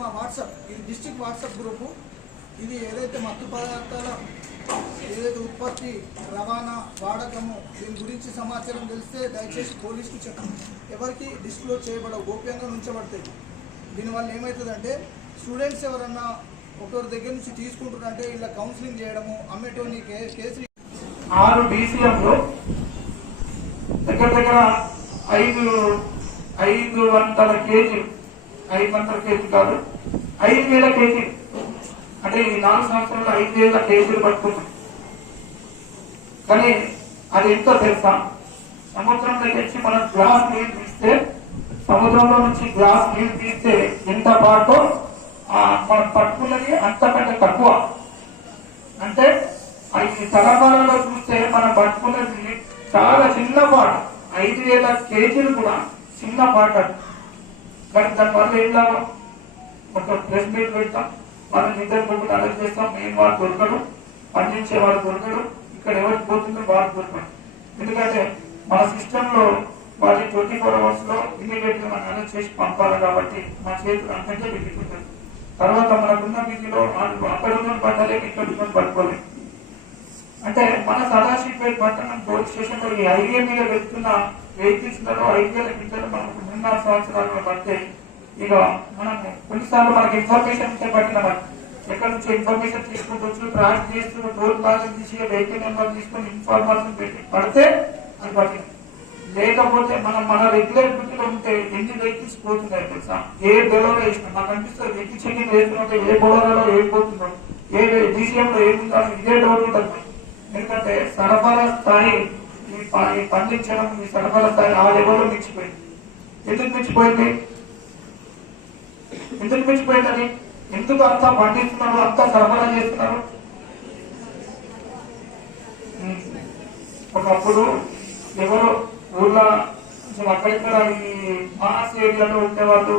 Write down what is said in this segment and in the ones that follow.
మా వాట్సాప్, ఇది district WhatsApp group. ఇది ఏదైతే మత్తు పదార్థాల ఏదైతే ఉత్పత్తి, రవాణా, వాడకము దీని గురించి సమాచారం తెలిస్తే దయచేసి పోలీసుకు చెప్పండి. ఎవరికి డిస్క్లోజ్ చేయబడవు, గోప్యంగా ఉంచబడతాయి. దీనివల్ల ఏమవుతుందంటే స్టూడెంట్స్ ఎవరన్నా ఒకరి దగ్గర నుంచి తీసుకుంటున్నారంటే ఇలా కౌన్సిలింగ్ చేయడము, అమ్మేటోని కేసు 6 DCMలో దగ్గర 500 కేజీలు, 500 కేజీ కాదు 5000 కేజీలు, అంటే ఈ 4 సంవత్సరాలు 5000 కేజీలు పట్టుకున్నాం. కానీ అది ఎంతో తెలుసా, సముద్రం దగ్గర మనం గ్లాస్ నీళ్ళు తీస్తే, సముద్రంలో నుంచి గ్లాస్ నీళ్ళు తీస్తే ఎంత పాటో మనం పట్టుకున్నది అంతకంటే తక్కువ. అంటే ఈ తలపాలలో చూస్తే మనం పట్టుకున్నది చాలా చిన్న పాట, 5000 కేజీలు కూడా చిన్న పాట. కానీ దానివల్ల ఏం లాభం? ఒక ప్రెస్ మీట్ పెడతాం, మనం ఇద్దరు ముగ్గురు అరెస్ట్ చేస్తాం, మేము వాడు దొరకడు, పండించే వాడు దొరకడు, ఇక్కడ ఎవరికి పోతుందో వాడు దొరకడు. ఎందుకంటే మన సిస్టమ్ లో వాటి 24 hours లో ఇమీడియట్ గా మనం అరెస్ట్ చేసి పంపాలి. కాబట్టి మా చేతులు అంతంటే వెళ్ళిపోతుంది. తర్వాత మనకున్న విధిలో అక్కడ ఉన్న పట్టాలే, ఇక్కడ ఉన్న పట్టుకోలేదు. అంటే మన సదాశివపేట పట్టణం పోలీస్ స్టేషన్ లో ఈ హైవే మీద వెళ్తున్న వెహికల్స్ లలో 5000 కింద మనకు 3-4 సంవత్సరాలు పడితే, ఇక మనం కొన్నిసార్లు మనకి ఇన్ఫర్మేషన్ ఉంటే పట్టిన ఎక్కడి నుంచి ఇన్ఫర్మేషన్ తీసుకుంటూ ట్రాక్ చేస్తూ టోల్ ప్లాజా తీసి వెహికల్ నెంబర్ తీసుకొని ఇన్ఫర్మేషన్ పెట్టి పడితే అది పట్టింది. లేకపోతే మన రెగ్యులర్ డ్యూటీలో ఉంటే ఎన్ని వెహికల్స్ పోతున్నాయి తెలుసా? ఏ బెలోలో వేసినా నాకు అనిపిస్తుంది, వెహికల్ చెకింగ్ వేస్తుంటే ఏ బొలోలో ఏం పోతుందో, ఏ DCMలో ఏముందో ఇదే డౌట్ ఉంటుంది. ఎందుకంటే సరఫరా స్థాయి ఈ పండించడం, ఈ సరఫరా స్థాయి ఆ లెవెల్లో మించిపోయింది. ఎందుకు మించిపోయింది? అది ఎందుకు అంతా పండిస్తున్నారు, అంతా సరఫరా చేస్తున్నారు? ఒకప్పుడు ఎవరో ఊళ్ళో కొంచెం అక్కడిక్కడ ఈ మాస్ ఏరియాలో ఉండేవాళ్ళు,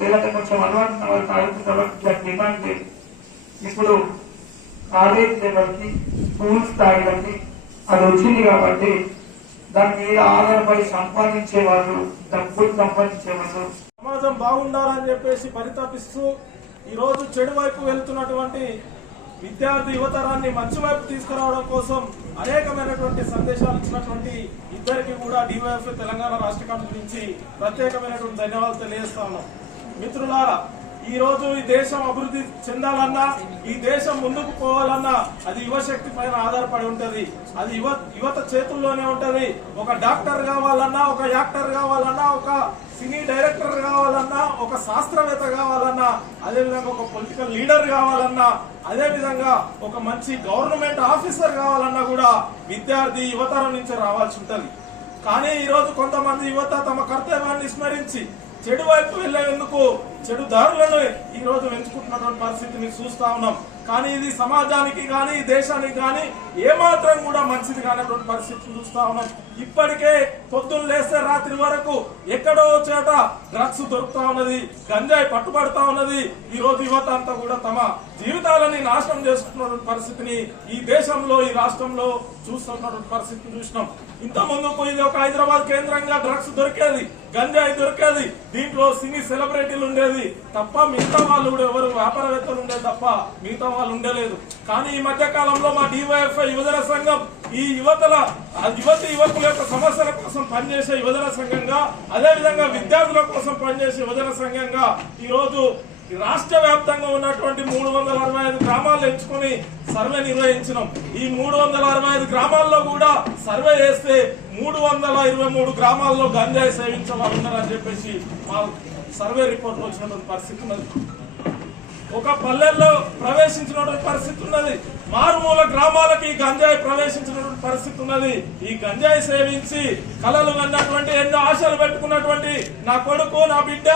లేదంటే కొంచెం అలవాటు ఉన్న వాళ్ళు తాగుతున్న డిమాండ్ లేదు. ఇప్పుడు కాలేజ్ లెవెల్కి, స్కూల్ స్థాయిలకి అది వచ్చింది. కాబట్టి దాని మీద ఆధారపడి సంపాదించే వాళ్ళు, డబ్బులు సంపాదించే వాళ్ళు, సమాజం బాగుండాలని చెప్పేసి పరితపిస్తూ ఈరోజు చెడు వైపు వెళ్తున్నటువంటి విద్యార్థి యువతరాన్ని మంచి వైపు తీసుకురావడం కోసం అనేకమైనటువంటి సందేశాలు ఇచ్చినటువంటి ఇద్దరికి కూడా DYFI తెలంగాణ రాష్ట్ర కమిటీ నుంచి ప్రత్యేకమైనటువంటి ధన్యవాదాలు తెలియజేస్తా ఉన్నాం. మిత్రులారా, ఈ రోజు ఈ దేశం అభివృద్ధి చెందాలన్నా, ఈ దేశం ముందుకు పోవాలన్నా అది యువశక్తి పైన ఆధారపడి ఉంటది. అది యువత చేతుల్లోనే ఉంటది. ఒక డాక్టర్ కావాలన్నా, ఒక యాక్టర్ కావాలన్నా, ఒక సినీ డైరెక్టర్ కావాలన్నా, ఒక శాస్త్రవేత్త కావాలన్నా, అదేవిధంగా ఒక పొలిటికల్ లీడర్ కావాలన్నా, అదేవిధంగా ఒక మంచి గవర్నమెంట్ ఆఫీసర్ కావాలన్నా కూడా విద్యార్థి యువతరం నుంచి రావాల్సి ఉంటది. కానీ ఈరోజు కొంతమంది యువత తమ కర్తవ్యాన్ని స్మరించి చెడు వైపు వెళ్లేందుకు చెడు దారులను ఈ రోజు ఎంచుకుంటున్నటువంటి పరిస్థితిని చూస్తా ఉన్నాం. కానీ ఇది సమాజానికి కానీ దేశానికి కానీ ఏమాత్రం కూడా మంచిది కానటువంటి పరిస్థితిని చూస్తా ఉన్నాం. ఇప్పటికే పొద్దున్న లేస్తే రాత్రి వరకు ఎక్కడో చోట డ్రగ్స్ దొరుకుతా ఉన్నది, గంజాయి పట్టుబడుతా ఉన్నది. ఈ రోజు యువత అంతా కూడా తమ జీవితాలని నాశనం చేసుకున్నటువంటి పరిస్థితిని ఈ దేశంలో, ఈ రాష్ట్రంలో చూస్తున్నటువంటి పరిస్థితిని చూసినాం. ఇంత ముందుకు ఇది ఒక హైదరాబాద్ కేంద్రంగా డ్రగ్స్ దొరికేది, గంజాయి దొరికేది, దీంట్లో సినీ సెలబ్రిటీలు ఉండేది తప్ప మిగతా వాళ్ళు కూడా ఎవరు వ్యాపారవేత్తలు ఉండేది తప్ప మిగతా వాళ్ళు ఉండలేదు. కానీ ఈ మధ్య కాలంలో మా DYFI యువజన సంఘం ఈ యువకుల యొక్క సమస్యల కోసం పనిచేసే యువజన సంఘంగా, అదేవిధంగా విద్యార్థుల కోసం పనిచేసే యువజన సంఘంగా ఈ రోజు రాష్ట్ర వ్యాప్తంగా ఉన్నటువంటి 365 గ్రామాలు ఎంచుకుని సర్వే నిర్వహించినాం. ఈ 365 గ్రామాల్లో కూడా సర్వే చేస్తే 323 గ్రామాల్లో గంజాయి సేవించే వాళ్ళు ఉన్నారని చెప్పేసి మా సర్వే రిపోర్ట్ లో వచ్చినటువంటి పరిస్థితి ఉన్నది. ఒక పల్లెల్లో ప్రవేశించినటువంటి పరిస్థితి ఉన్నది, మారుమూల గ్రామాలకి గంజాయి ప్రవేశించినటువంటి పరిస్థితి ఉన్నది. ఈ గంజాయి సేవించి కళలు అన్నటువంటి ఎన్నో ఆశలు పెట్టుకున్నటువంటి నా కొడుకు, నా బిడ్డ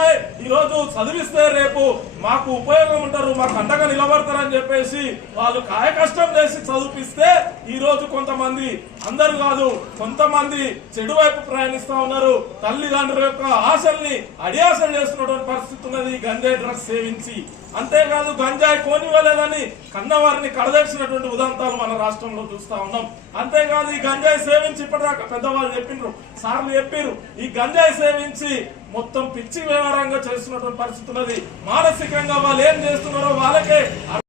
ఈ రోజు చదివిస్తే రేపు మాకు ఉపయోగం ఉంటారు, మాకు అండగా నిలబడతారని చెప్పేసి వాళ్ళు కాయ కష్టం చేసి చదివిస్తే ఈ రోజు కొంతమంది, అందరూ కాదు కొంతమంది చెడు వైపు ప్రయాణిస్తా ఉన్నారు. తల్లిదండ్రుల యొక్క ఆశల్ని అడియాసలు చేస్తున్నటువంటి పరిస్థితి ఉన్నది గంజాయి డ్రగ్స్ సేవించి. అంతేకాదు గంజాయి కోనివ్వలేదని కన్నవారిని కడదర్చినటువంటి ఉదంతాలు మన రాష్ట్రంలో చూస్తా ఉన్నాం. అంతేకాదు ఈ గంజాయి సేవించి ఇప్పటిదాకా పెద్దవాళ్ళు చెప్పిండ్రు, సార్లు చెప్పారు, ఈ గంజాయి సేవించి మొత్తం పిచ్చి వ్యవహారంగా చేస్తున్నటువంటి పరిస్థితి ఉన్నది. మానసికంగా వాళ్ళు ఏం చేస్తున్నారో వాళ్ళకే